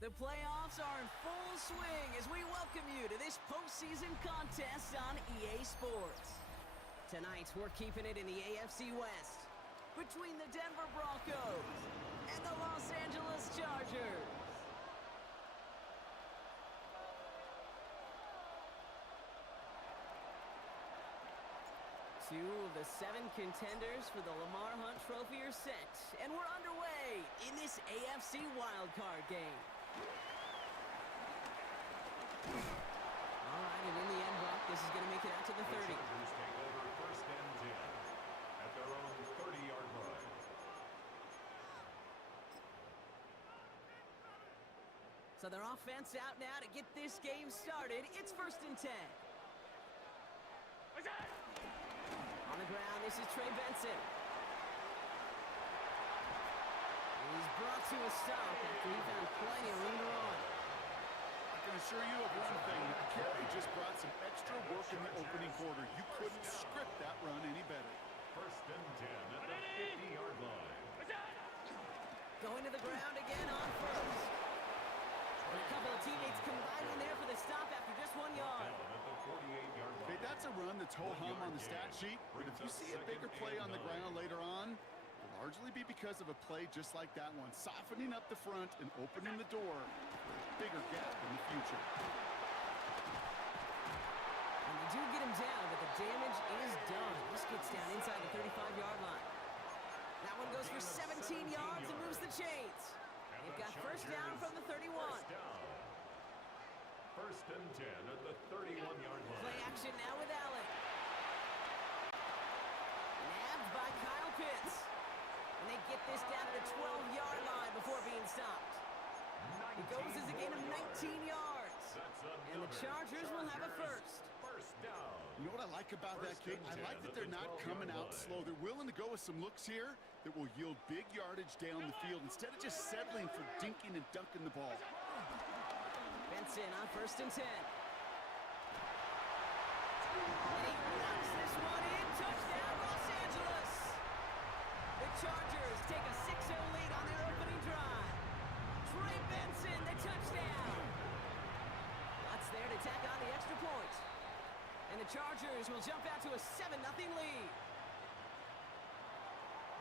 The playoffs are in full swing as we welcome you to this postseason contest on EA Sports. Tonight, we're keeping it in the AFC West between the Denver Broncos and the Los Angeles Chargers. Two of the 7 contenders for the Lamar Hunt Trophy are set, and we're underway in this AFC wildcard game. All right, and in the end, Brock, this is going to make it out to the 30. The Chargers take over first and 10 at their own 30-yard line. So their offense out now to get this game started. It's first and 10. On the ground, this is Trey Benson. He's brought to a stop after he found plenty of room to run. I can assure you of one thing. Carey just brought some extra work in the opening quarter. You couldn't script that run any better. First and 10 at the 50-yard line. Going to the ground again on first. And a couple of teammates combining there for the stop after just 1 yard. At the 48-yard line. Okay, that's a run that's ho-hum on the stat sheet, but if you see a bigger play on the ground later on, it'll largely be because of a play just like that one, softening up the front and opening the door for a bigger gap in the future. And they do get him down, but the damage is done. This gets down inside the 35-yard line. That one goes for 17 yards and moves the chains. They've got first down from the 31. First and 10 at the 31-yard line. Play action now with Allen. Nabbed by Kyle Pitts. And they get this down to the 12-yard line before being stopped. It goes as a gain of 19 yards. And the Chargers will have a first. First down. You know what I like about that, Kate? I like that they're not coming out slow. They're willing to go with some looks here that will yield big yardage down the field instead of just settling for dinking and dunking the ball. Benson on first and 10. And he knocks this one in. Touchdown, Los Angeles. The Chargers take a 6-0 lead on their opening drive. Trey Benson, the touchdown. Lutz there to tack on the extra point. And the Chargers will jump out to a 7-0 lead.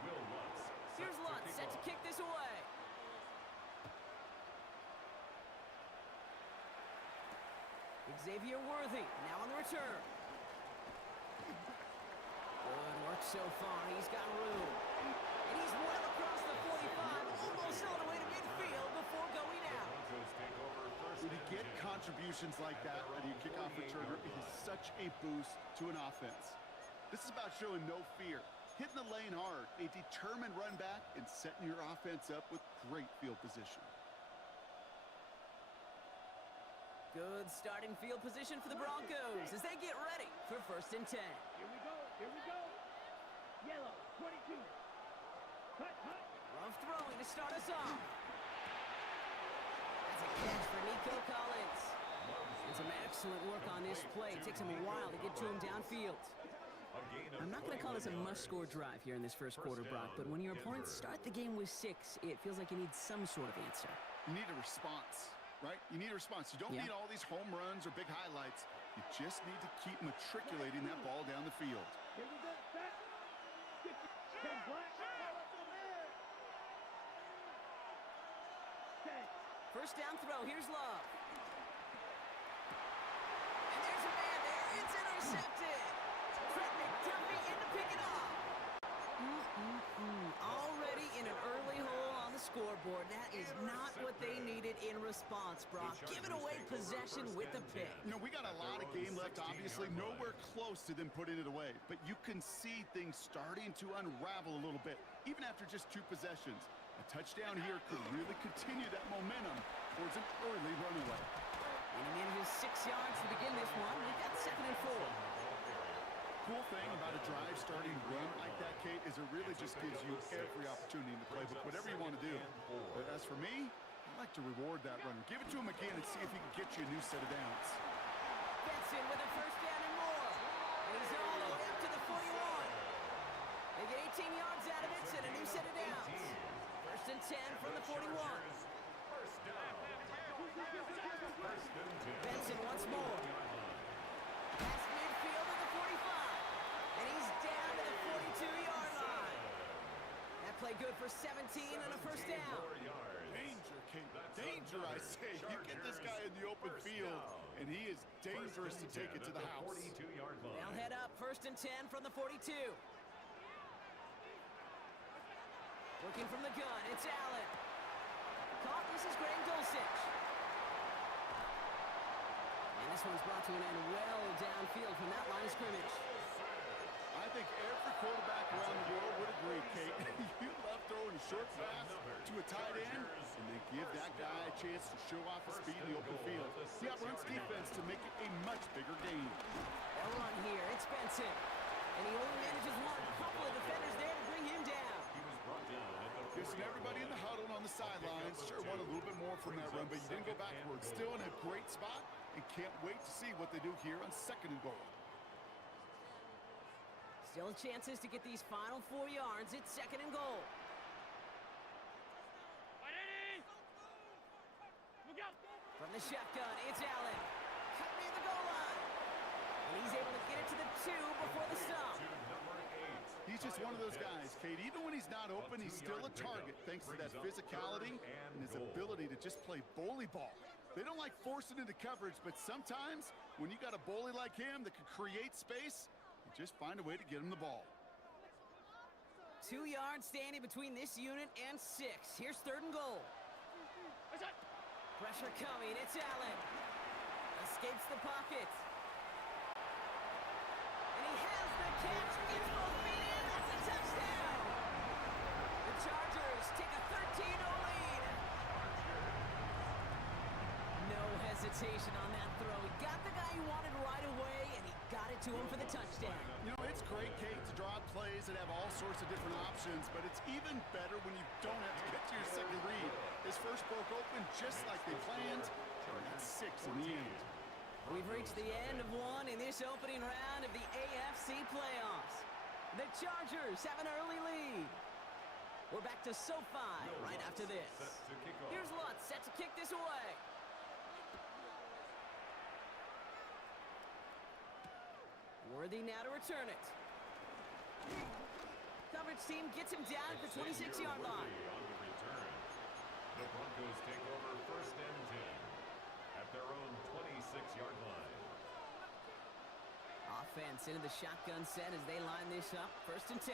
Will Lutz. Here's Lutz set to kick this away. Xavier Worthy now on the return. Good work so far. He's got room. And he's well across the 45, almost all the way to midfield before going out. When you get contributions like that out of your kickoff returner, it is such a boost to an offense. This is about showing no fear, hitting the lane hard, a determined run back, and setting your offense up with great field position. Good starting field position for the Broncos as they get ready for first and 10. Here we go, here we go. Yellow, 22. Cut. Rough throwing to start us off. That's a catch for Nico Collins. And some excellent work on this play. It takes him a while to get to him downfield. I'm not going to call this a must-score drive here in this first quarter, Brock, but when your opponents start the game with 6, it feels like you need some sort of answer. You need a response, right? You need a response. You don't need all these home runs or big highlights. You just need to keep matriculating that ball down the field. Here we go, set. Ten black. First down throw, here's Love. And there's a man there, it's intercepted. Trent McDuffie in to pick it off. Already in an early hole on the scoreboard. That is not what they needed in response, Brock. Giving away possession with the pick. You know, we got a lot of game left, obviously. Nowhere close to them putting it away. But you can see things starting to unravel a little bit, even after just 2 possessions. A touchdown here could really continue that momentum towards an early runaway. And he manages 6 yards to begin this one. We've got 2nd and 4. Cool thing about a drive starting run like that, Kate, is it really just gives you every opportunity in the playbook, whatever you want to do. But as for me, I like to reward that runner. Give it to him again and see if he can get you a new set of downs. Benson with a first down and more. And he's all the way up to the 41. They get 18 yards out of it and a new set of downs. First and 10 from the 41. First down. good for 17 and a first down. 17 more yards. Danger, Kate. That's Danger, I another say. You get this guy in the open Chargers field, first and he is down. dangerous to First take and it to 10 the at house. 42-yard line. They'll head up first and 10 from the 42. Looking from the gun, it's Allen. Caught, this is Graham Dulcich. And this one's brought to an end well downfield from that line of scrimmage. I think every quarterback around the world would agree, Kate. You love throwing a short pass to a tight end and then give that guy a chance to show off his speed in the open field. He outruns defense to make it a much bigger game. They'll run here, it's Benson. And he only manages one. A couple of defenders there to bring him down. He was brought down at the Guessing everybody in the huddle and on the sidelines sure want a little bit more from that run, but you didn't go backwards. Still in a great spot and can't wait to see what they do here on second and goal. Still chances to get these final 4 yards. It's second and goal. From the shotgun, it's Allen. Cut near the goal line. And he's able to get it to the 2 before the stop. to number 8. He's just one of those guys, Kate. Even when he's not open, he's still a target thanks to that physicality and his ability to just play bully ball. They don't like forcing into coverage, but sometimes when you got a bully like him that can create space, you just find a way to get him the ball. 2 yards standing between this unit and 6. Here's third and goal. Pressure coming, it's Allen. Escapes the pocket. And he has the catch, gets both feet in, that's a touchdown! The Chargers take a 13-0 lead. No hesitation on that throw. He got the guy he wanted right away, and he got it to him for the touchdown. You know, it's great, Kate, to draw up plays that have all sorts of different options, but it's even better when you don't have to get to your second read. His first broke open just like they planned, and that's 6 in the end. We've reached the end of one in this opening round of the AFC playoffs. The Chargers have an early lead. We're back to SoFi right after this. Here's Lutz set to kick this away. Worthy now to return it. Coverage team gets him down at the 26-yard line. On the return. The Broncos take over first and 10 at their own 26-yard line. Offense into the shotgun set as they line this up. First and 10.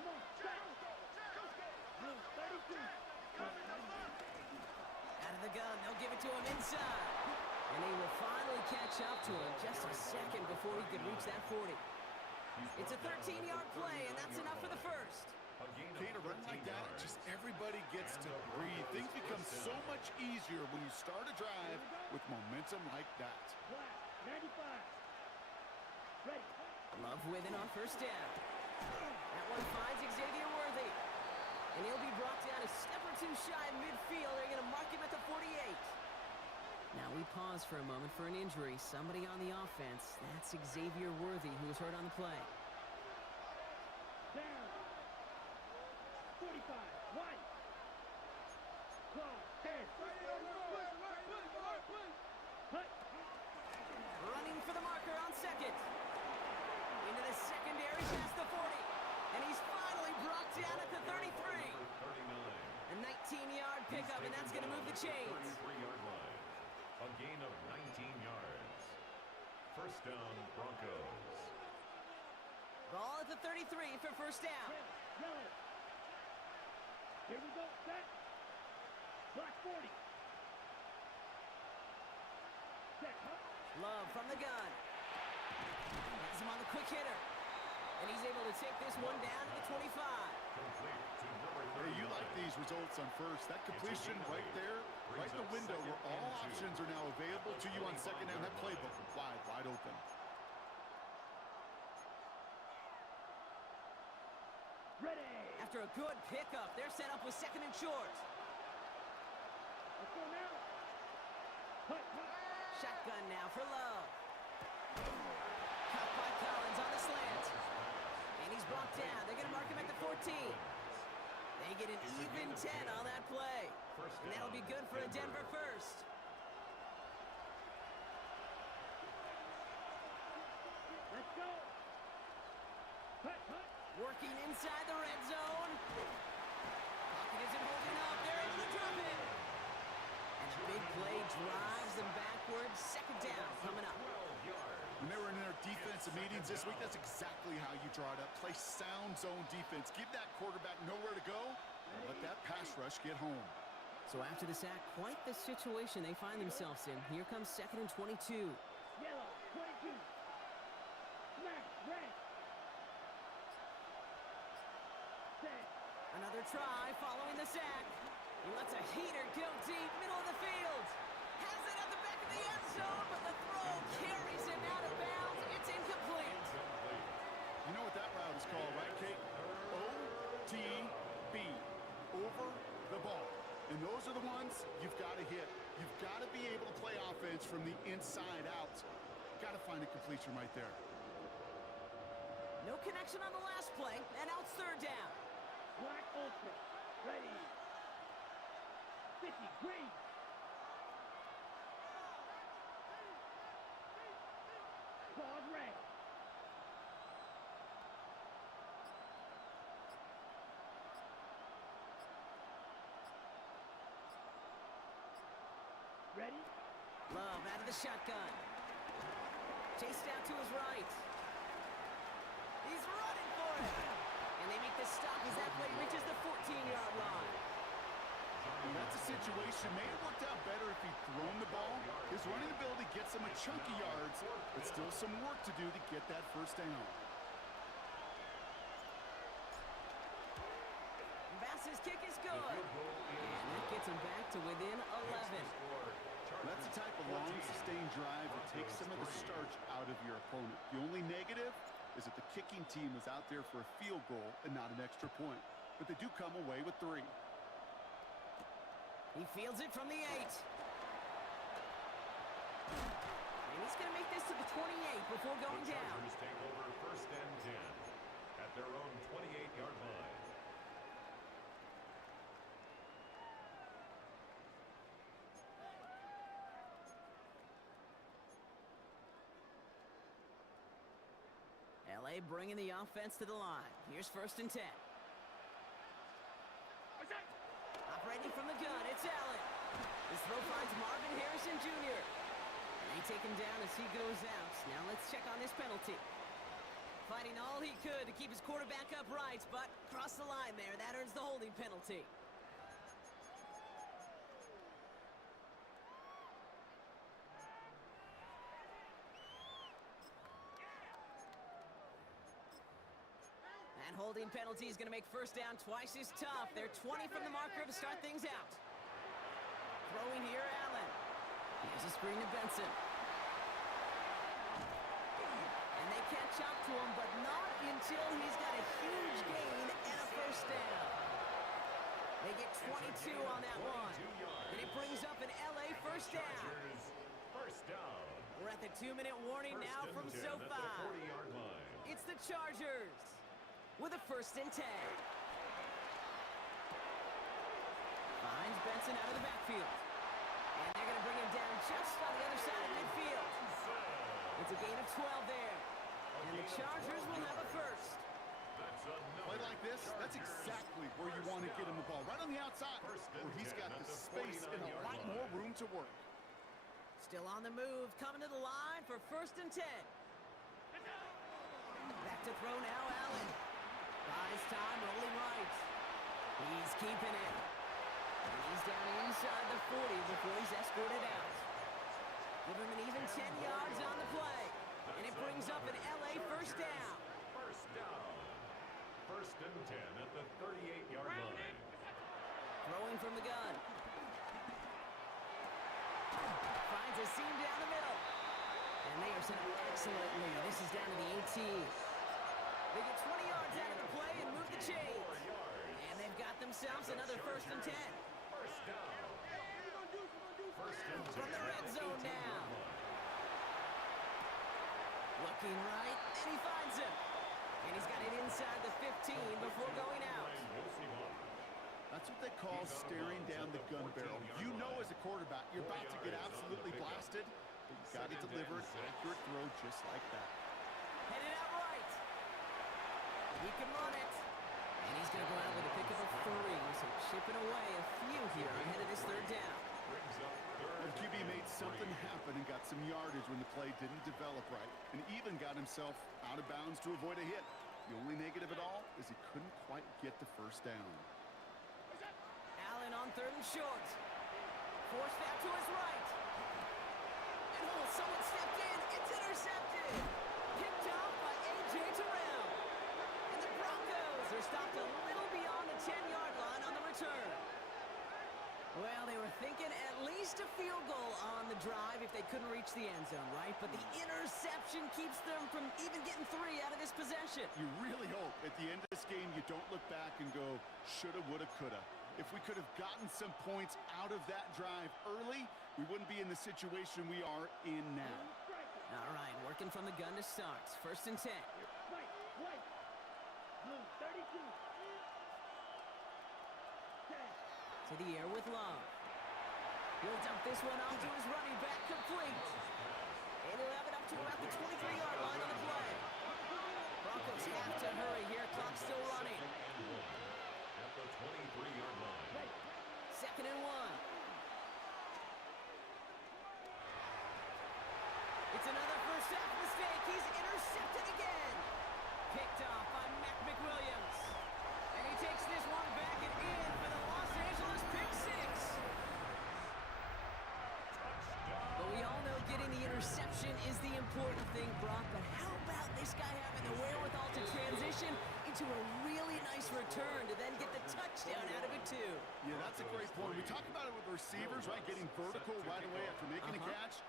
Come on, back. Rule 32. Out of the gun, they'll give it to him inside. And he will finally catch up to him just a second before he could reach that 40. It's a 13-yard play, and that's enough for the first. Kate, a run like that, just everybody gets to breathe. Things become so much easier when you start a drive with momentum like that. Black, 95. Ready. Love with it on first down. That one finds Xavier Worthy. And he'll be brought down a step or two shy of midfield. They're going to mark him at the 48. Now we pause for a moment for an injury. Somebody on the offense. That's Xavier Worthy, who was hurt on the play. Down. 45. White. Clock. 10. Hut. Running for the marker on second. Into the secondary past the 40. And he's finally brought down at the 33. A 19-yard pickup, and that's going to move the chains. 33-yard line. A gain of 19 yards. First down, Broncos. Ball at the 33 for first down. Yellow. Here we go. Set. Black 40. Set. Hut. Love from the gun. Has him on the quick hitter. And he's able to take this one down to the 25. Complete to number 30. Hey, you like these results on first. That completion right there, right in the window where all options are now available to you on second down. That playbook wide open. Ready. After a good pickup, they're set up with second and short. Let's go now. Hut. Shotgun now for Love. Cut by Collins on the slant. And he's brought down. They're going to mark him at the 14. They get an even 10 on that play. And that'll be good for a Denver first. Let's go. Hut. Working inside the red zone. Pocket isn't holding up. They're able to drop it. And a big play drives them backwards. Second down coming up. When they were in their defensive meetings this week, that's exactly how you draw it up. Play sound zone defense. Give that quarterback nowhere to go. And let that pass rush get home. So after the sack, quite the situation they find themselves in. Here comes 2nd and 22. Yellow, 22. Smash, red. Set. Another try following the sack. He lets a heater go deep, middle of the field. Has it at the back of the end zone, but the throw carries him out of bounds. It's incomplete. You know what that route is called, right, Kate? OTB. Over the ball. And those are the ones you've got to hit. You've got to be able to play offense from the inside out. Got to find a completion right there. No connection on the last play, and now it's 3rd down. Black Ultra. Ready. 50 green. Pause red. Ready? Love out of the shotgun. Chased out to his right. He's running for it. And they make the stop as that play reaches the 14-yard line. And that's a situation. May have worked out better if he'd thrown the ball. His running ability gets him a chunk of yards, but still some work to do to get that first down. Bass's kick is good. And that gets him back to within 11. That's the type of long, sustained drive that takes some of the starch out of your opponent. The only negative is that the kicking team was out there for a field goal and not an extra point. But they do come away with 3. He fields it from the 8. And he's going to make this to the 28 before going The down. Chargers take over 1st and 10 at their own 28-yard line. LA bringing the offense to the line. Here's 1st and 10. Operating from the gun, it's Allen. His throw finds Marvin Harrison Jr. And they take him down as he goes out. Now let's check on this penalty. Fighting all he could to keep his quarterback upright, but cross the line there. That earns the holding penalty. That holding penalty is going to make 1st down twice as tough. They're 20 from the marker to start things out. Throwing here, Allen. Here's a screen to Benson. And they catch up to him, but not until he's got a huge gain and a 1st down. They get 22 on that one. And it brings up an LA 1st down. First down. We're at the 2-minute warning now from SoFi. It's the Chargers with a 1st and 10. Finds Benson out of the backfield. And they're going to bring him down just on the other side of midfield. It's a gain of 12 there. And the Chargers will have a 1st. Play like this, that's exactly where you want to get him the ball. Right on the outside, where he's got the space and a lot more room to work. Still on the move, coming to the line for 1st and 10. Back to throw now, Allen. Buys time, rolling right. He's keeping it. And he's down inside the 40 before he's escorted out. Give him an even 10 yards on the play. And it brings up an LA 1st down. First down. 1st and 10 at the 38-yard line. Throwing from the gun. Finds a seam down the middle. And they are set up excellently. This is down to the 18. They get 20 yards out of the play and move the chains. And they've got themselves another 1st and 10. First down. 1st and 10 From the red zone now. Looking right, and he finds him. And he's got it inside the 15 before going out. That's what they call staring down the gun barrel. You know as a quarterback, you're about to get absolutely blasted, but you've got to deliver an accurate throw just like that. Headed out right. He can run it. And he's going to go out with a pick of a 3. So chipping away a few here ahead of this third down. The QB made something happen and got some yardage when the play didn't develop right, and even got himself out of bounds to avoid a hit. The only negative at all is he couldn't quite get the first down. Allen on 3rd and short. Forced out to his right. And someone stepped in. It's intercepted. Picked off by A.J. Terrell. And the Broncos are stopped a little beyond the 10-yard line on the return. Well, they were thinking at least a field goal on the drive if they couldn't reach the end zone, right? But the interception keeps them from even getting 3 out of this possession. You really hope at the end of this game you don't look back and go, shoulda, woulda, coulda. If we could have gotten some points out of that drive early, we wouldn't be in the situation we are in now. All right, working from the gun to start. 1st and 10. White. Blue, 32. To the air with Love. He'll dump this one off to his running back, complete. And he'll have it up to about the 23-yard line on the play. Broncos have to hurry here. Clock still running. At the 23-yard line. 2nd and 1. It's another first half mistake. He's intercepted again. Picked off by Mac McWilliams. And he takes this one back and in for the Los Angeles pick 6. But we all know getting the interception is the important thing, Brock. But how about this guy having the wherewithal to transition into a really nice return to then get the touchdown out of it, too? Yeah, that's a great point. We talk about it with receivers, right? Getting vertical right away after making a catch.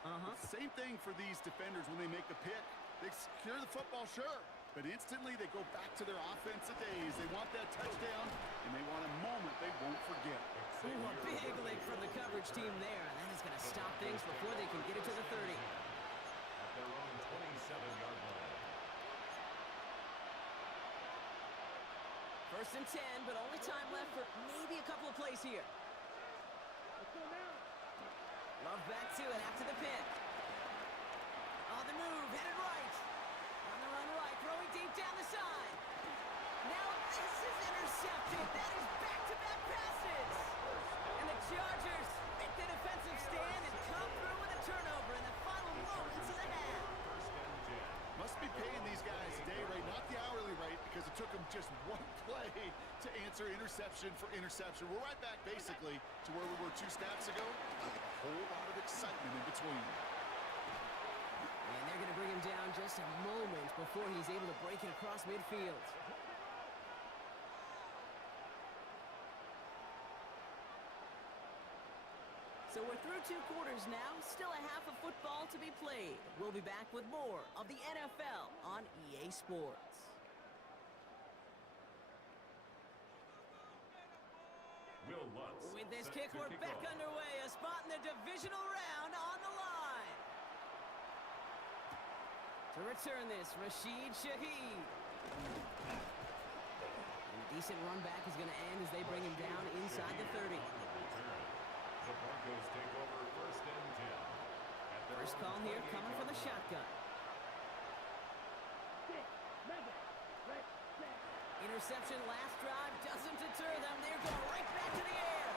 Same thing for these defenders when they make a pick. They secure the football, sure. But instantly they go back to their offensive days. They want that touchdown, and they want a moment they won't forget. Ooh, a big lick from the coverage team there. And that is going to stop things before they can get it to the 30. At their own 27-yard line. 1st and 10, but only time left for maybe a couple of plays here. Love back to it after the pin. On the move, headed right. On the run right, throwing deep down the side. Now this is intercepted. That is back-to-back passes. And the Chargers make the defensive stand and come through with a turnover in the final moments of the half. Must be paying these guys day rate, not the hourly rate, because it took them just one play to answer interception for interception. We're right back basically to where we were 2 snaps ago. A whole lot of excitement in between. And they're going to bring him down just a moment before he's able to break it across midfield. So we're through 2 quarters now, still a half of football to be played. We'll be back with more of the NFL on EA Sports. Will Lutz With this set kick, to we're kick back off. underway. A spot in the divisional round on the line. To return this, Rashid Shaheed. A decent run back is going to end as they bring him down inside the 30. The Broncos take over 1st and 10. At their First own call here coming from the 28-yard line. shotgun. Interception last drive doesn't deter them. They're going right back to the air.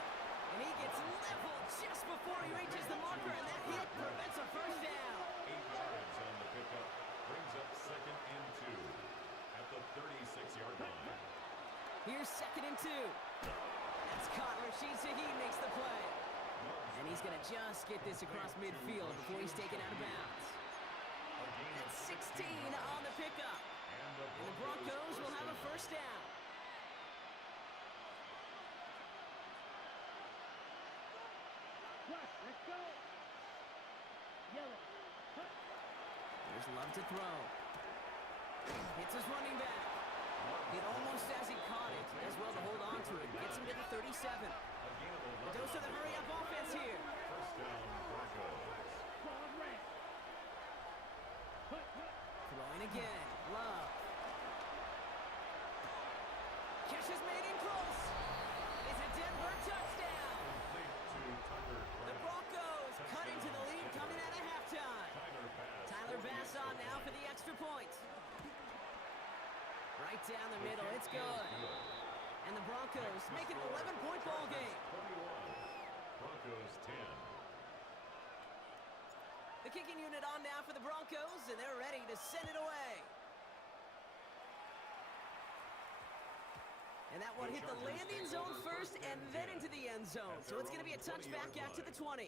And he gets leveled just before he reaches the marker, and that hit prevents a first down. 8 yards on the pickup. Brings up 2nd and 2 at the 36-yard line. Here's 2nd and 2. That's caught. Rashid Shaheed makes the play. And he's going to just get this across midfield before he's taken out of bounds. That's 16 on the pickup. And the Broncos will have a first down. Let's go. Yellow. There's Love to throw. Hits his running back. It almost as he caught it. Does well to hold on to it. Gets him to the 37. A dose of the hurry-up offense here. First down, Broncos. Throwing again. Love. Catch is made in close. It's a Denver touchdown. Complete to Tucker The Broncos cut into the lead coming out of halftime. Tyler Bass on now for the extra point. Right down the middle. It's good. And the Broncos make it an 11-point ball game. 21. Broncos 10. The kicking unit on now for the Broncos, and they're ready to send it away. And that one hit the landing zone first and then into the end zone. So it's going to be a touchback out to the 20.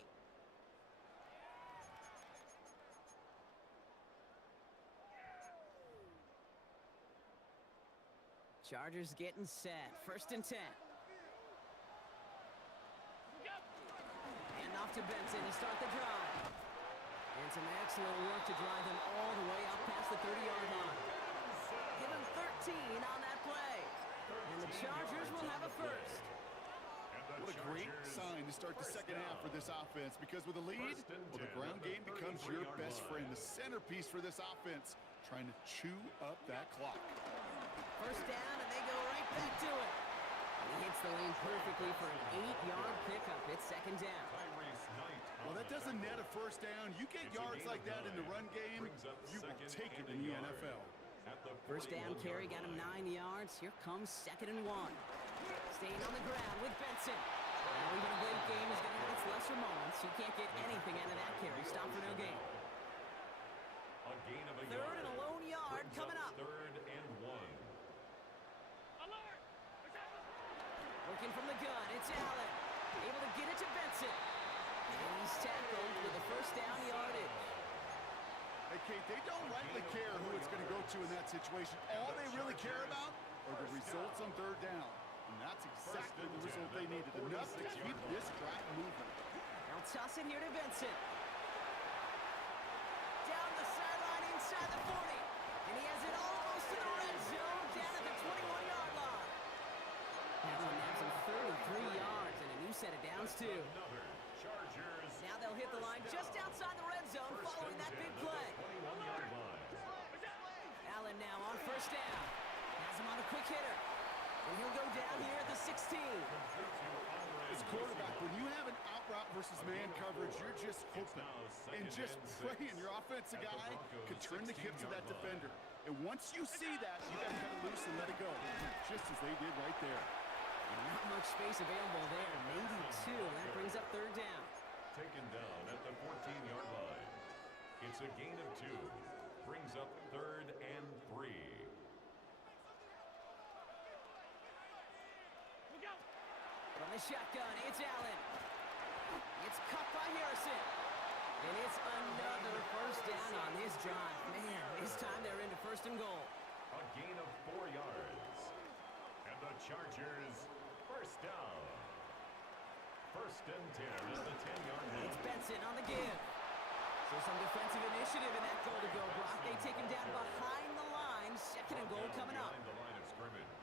Chargers getting set. 1st and 10. And off to Benson to start the drive. And some excellent work to drive them all the way up past the 30-yard line. Give them 13 on that play. And the Chargers will have a first. What a great sign to start the second half for this offense, because with a lead, well, the ground game becomes your best friend, the centerpiece for this offense, trying to chew up that clock. 1st down, and they go right back to it. And he hits the lane perfectly for an 8-yard pickup. It's 2nd down. Well, that doesn't net a 1st down. You get yards like that in the run game, you will take it in the NFL. 1st down carry got him 9 yards. Here comes 2nd and 1. Staying on the ground with Benson. Now even a great game is going to have its lesser moments. You can't get anything out of that carry. Stop for no gain. A gain of a 3rd and a lone yard coming up. 3rd and 1. Alert! Working from the gun, it's Allen. Able to get it to Benson. And he's tackled with a 1st down yardage. Hey, Kate, they don't rightly care who it's going to go to in that situation. All they really care about are the results on 3rd down. And that's exactly the result they needed. Enough to keep this drive moving. They'll toss it here to Benson. Down the sideline inside the 40. And he has it almost to the red zone down at the 21-yard line. That one nabs him 33 yards and a new set of downs, too. Now they'll hit the line just outside the red zone following that big play. Allen now on 1st down. Has him on a quick hitter. And he'll go down here at the 16. As a quarterback, when you have an out route versus man coverage, you're just hoping and just praying your offensive guy could turn the hips of that defender. And once you see that, you got to cut it loose and let it go, just as they did right there. And not much space available there, maybe 2. That brings up 3rd down. Taken down at the 14-yard line. It's a gain of 2. Brings up 3rd and 3. From the shotgun, it's Allen. It's caught by Harrison. And it's another 1st down on this drive. Man, this time they're into 1st and goal. A gain of 4 yards. And the Chargers 1st down. 1st and 10 at the 10-yard line. It's Benson on the give. So some defensive initiative in that goal-to-go block. They take him down behind the line. 2nd and goal coming up.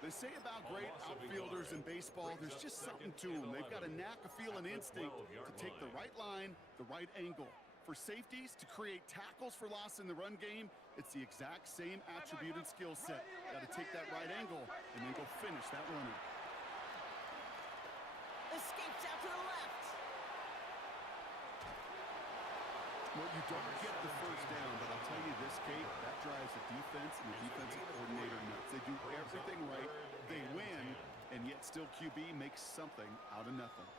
They say about great outfielders in baseball, there's just something to them. They've got a knack, a feel, and instinct to take the right line, the right angle. For safeties, to create tackles for loss in the run game, it's the exact same attribute and skill set. Got to take that right angle and then go finish that runner. Escapes out to the left. Well, you don't get the 1st down, but I'll tell you this, Kate, that drives the defense and the defensive coordinator nuts. They do everything right, they win, and yet still QB makes something out of nothing.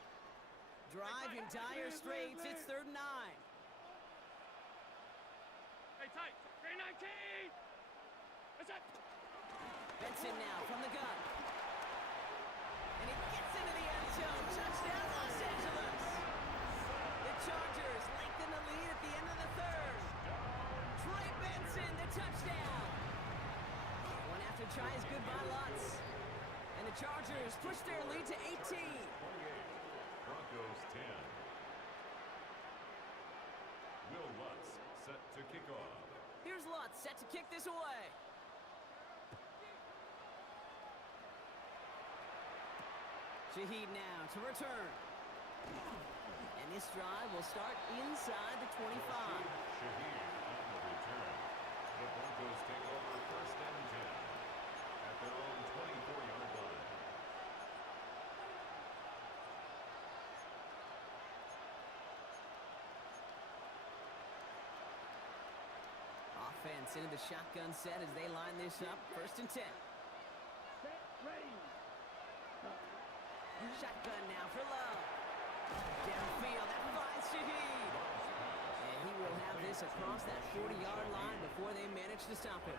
Drive in dire straits. It's 3rd and 9. Hey, tight. 319. That's it. Benson now from the gun. And it gets into the end zone. Touchdown, Los Angeles. The Chargers lengthen the lead at the end of the 3rd. Trey Benson, the touchdown. Went after try his goodbye lots. And the Chargers push their lead to 18. 28. Broncos 10. Will Lutz set to kick off. Here's Lutz set to kick this away. Shaheed now to return. And this drive will start inside the 25. Shaheed on the return. The Broncos take over 1st and 10 at their own 24-yard line. Offense into the shotgun set as they line this up. 1st and 10. Shotgun now for Love. Downfield, that finds Shaheed. And he will have this across that 40-yard line before they manage to stop him.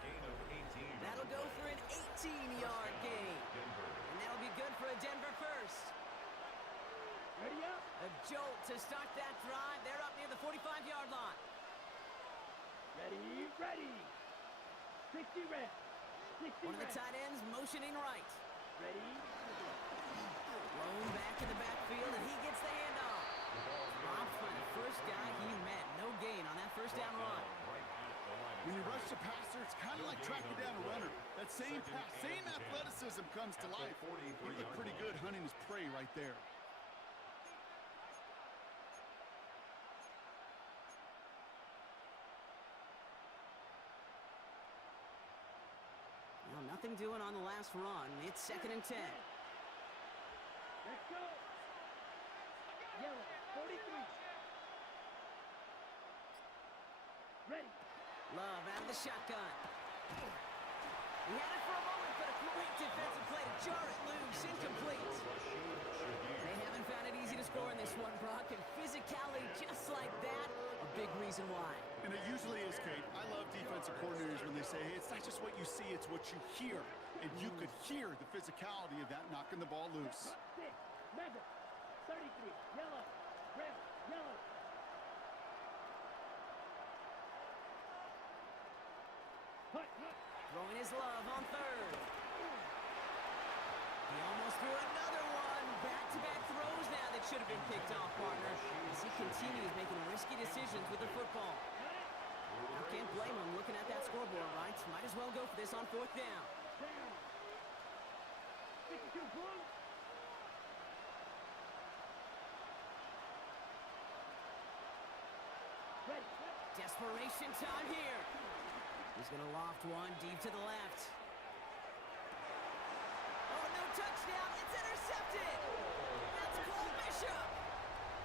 That'll go for an 18-yard gain. And that'll be good for a Denver first. Ready up. A jolt to start that drive. They're up near the 45-yard line. Ready, ready. 60 reps. 60 One of the reps. tight ends motioning right. Ready. Thrown back in the backfield, and he gets the handoff. Robbed by the first guy he met. No gain on that first down run. When you rush the passer, it's kind of like tracking down a runner. That same pass, same athleticism comes to life. He looked pretty good hunting his prey right there. Well, nothing doing on the last run. It's 2nd and 10. Let's go. Yellow, 43. Ready. Love out of the shotgun. He had it for a moment, but a great defensive play to jar it loose. Incomplete. They haven't found it easy to score in this one, Brock, and physicality just like that, a big reason why. And it usually is, Kate. I love defensive coordinators when they say, hey, it's not just what you see, it's what you hear. And you could hear the physicality of that knocking the ball loose. 6, Mega, 33, yellow, red, yellow. Hut, hut. Throwing his Love on 3rd. He almost threw another one. Back-to-back throws now that should have been picked off, partner, as he continues making risky decisions with the football. Now, can't blame him looking at that scoreboard, right? Might as well go for this on 4th down. Down. 62 blue. Ready. Desperation time here. He's going to loft one deep to the left. Oh, no touchdown. It's intercepted. That's Cole Bishop.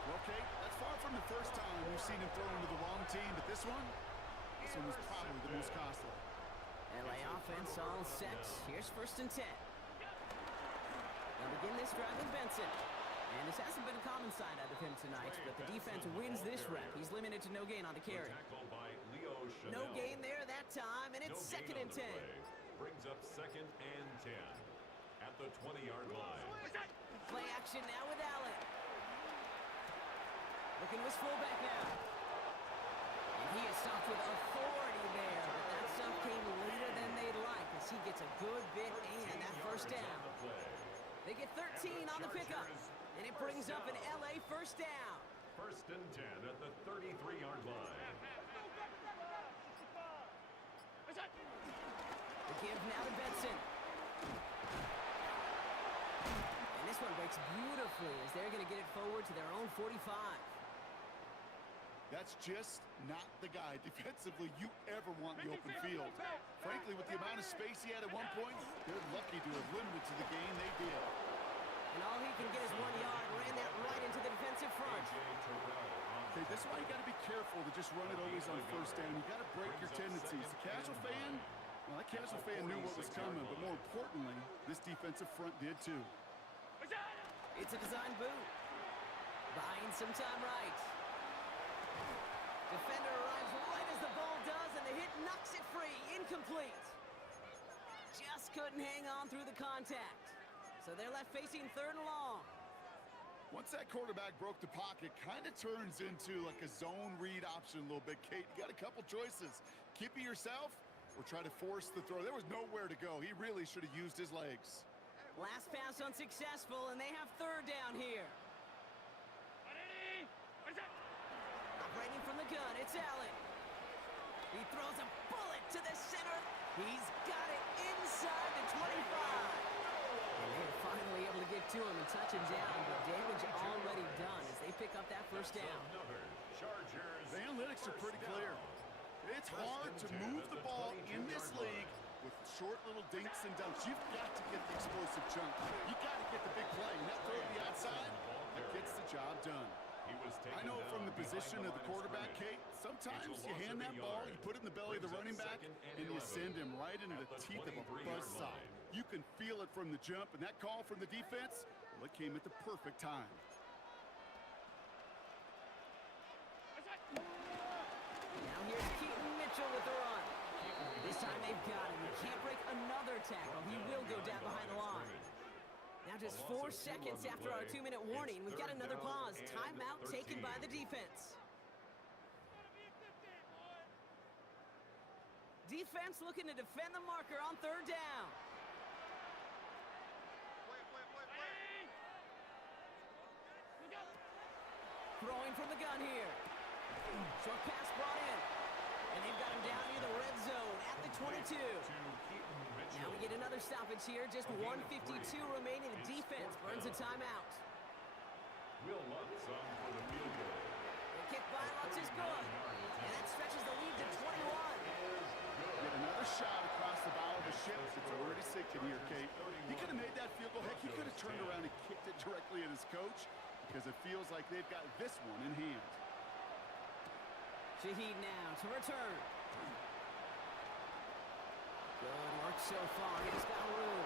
Well, Kate, that's far from the first time we've seen him throw into the wrong team, but this one was probably the most costly. LA offense all set. Here's 1st and 10. They'll begin this drive with Benson. And this hasn't been a common side out of him tonight, but the defense wins this rep. He's limited to no gain on the carry. No gain there that time, and it's 2nd and 10. Brings up 2nd and 10 at the 20-yard line. Play action now with Allen. Looking to his fullback now. And he is stopped with authority there, but that stuff came later than they'd like as he gets a good bit and that first down. They get 13 on the pickup, and it brings up an LA first down. 1st and 10 at the 33-yard line. The give now to Benson. And this one breaks beautifully as they're going to get it forward to their own 45. That's just not the guy defensively you ever want in the open field. Frankly, with the amount of space he had at one point, they're lucky to have limited to the game they did. And all he can get is 1 yard. Ran that right into the defensive front. Okay, this is why you got to be careful to just run it always on 1st down. You got to break your tendencies. The casual fan, well, that casual fan knew what was coming, but more importantly, this defensive front did too. It's a design boot. Buying some time right. Defender arrives right as the ball does, and the hit knocks it free. Incomplete. Just couldn't hang on through the contact. So they're left facing 3rd and long. Once that quarterback broke the pocket, kind of turns into like a zone read option a little bit, Kate. You got a couple choices. Keep it yourself or try to force the throw. There was nowhere to go. He really should have used his legs. Last pass unsuccessful, and they have 3rd down here. Operating from the gun, it's Allen. He throws a bullet to the center. He's got it inside the 25. And they're finally able to get to him and touch him down, but damage already done as they pick up that first down. The analytics are pretty clear. It's hard to move the ball in this league with short little dinks and dunks. You've got to get the explosive chunk. You got to get the big play. And that throw to the outside, that gets the job done. I know from the position of the quarterback, Kate, sometimes you hand that ball, you put it in the belly of the running back, and you send him right into the teeth of a buzzsaw. You can feel it from the jump, and that call from the defense, Well, it came at the perfect time. Now here's Keaton Mitchell with the run. This time they've got him. He can't break another tackle. He will go down behind the line. Now just 4 seconds after our 2-minute warning, we've got another pause. Timeout taken by the defense. Defense looking to defend the marker on 3rd down. Throwing from the gun here. Short pass brought in. And they've got him down near the red zone at the 22. Now we get another stoppage here. Just 1:52 remaining. The defense burns a timeout. Will Lutz on for the field goal. The kick by Lutz is good. And that stretches the lead to 21. Get another shot across the bow of the ship. It's already sinking here, Kate. He could have made that field goal. Heck, he could have turned around and kicked it directly at his coach because it feels like they've got this one in hand. Shaheed now to return. Good work so far. He's got room.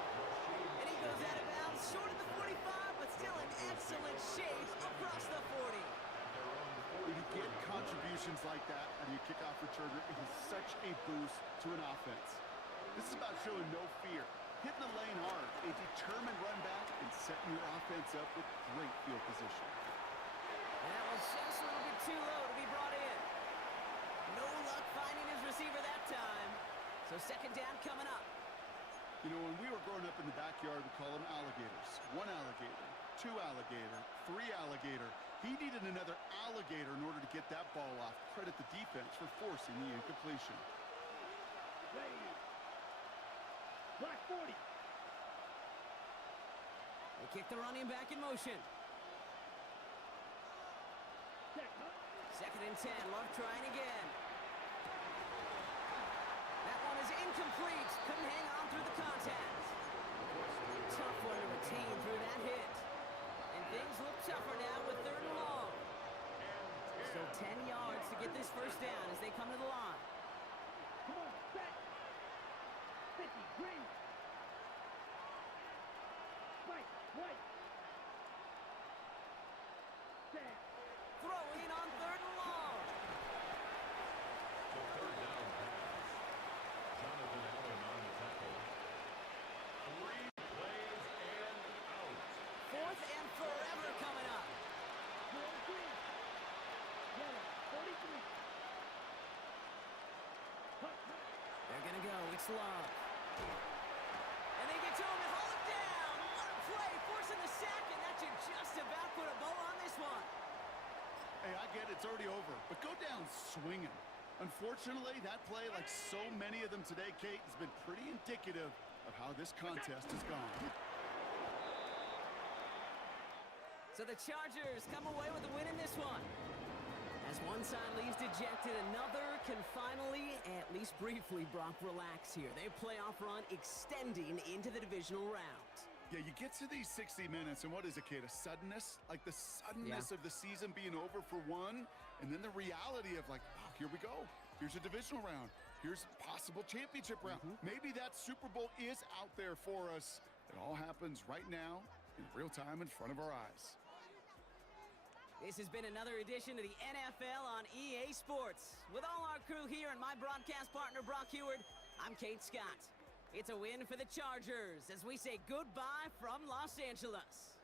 And he goes out of bounds short of the 45, but still in excellent shape across the 40. When you get contributions like that out of your kickoff returner, it is such a boost to an offense. This is about showing no fear, hitting the lane hard, a determined run back, and setting your offense up with great field position. And that was just a little bit too low to be brought in. No luck finding his receiver that time. So 2nd down coming up. You know, when we were growing up in the backyard, we call them alligators. 1 alligator, 2 alligator, 3 alligator. He needed another alligator in order to get that ball off. Credit the defense for forcing the incompletion. Ready. Black 40. They kick the running back in motion. Check, huh? 2nd and 10. Love trying again. That one is incomplete. Couldn't hang on through the contact. Tough one to retain through that hit. And things look tougher now with 3rd and long. So 10 yards to get this 1st down as they come to the line. Come on, back. 50, green. Right, right. Stand. Throwing on 3rd and long. The 3rd down pass. Jonathan Allen on the tackle. 3 plays and out. 4th and forever coming up. Green. Yellow, 43. Cut. They're going to go. It's Love. And they get to him and haul him down. What a play. Forcing the sack, and that should just about put a bow on this one. Hey, I get it, it's already over, but go down swinging. Unfortunately, that play, like so many of them today, Kate, has been pretty indicative of how this contest has gone. So the Chargers come away with a win in this one. As one side leaves dejected, another can finally, at least briefly, Brock, relax here. Their playoff run extending into the divisional round. Yeah, you get to these 60 minutes, and what is it, Kate? A suddenness? Like the suddenness of the season being over for one, and then the reality of like, oh, here we go. Here's a divisional round. Here's possible championship round. Maybe that Super Bowl is out there for us. It all happens right now in real time in front of our eyes. This has been another edition of the NFL on EA Sports. With all our crew here and my broadcast partner, Brock Heward, I'm Kate Scott. It's a win for the Chargers as we say goodbye from Los Angeles.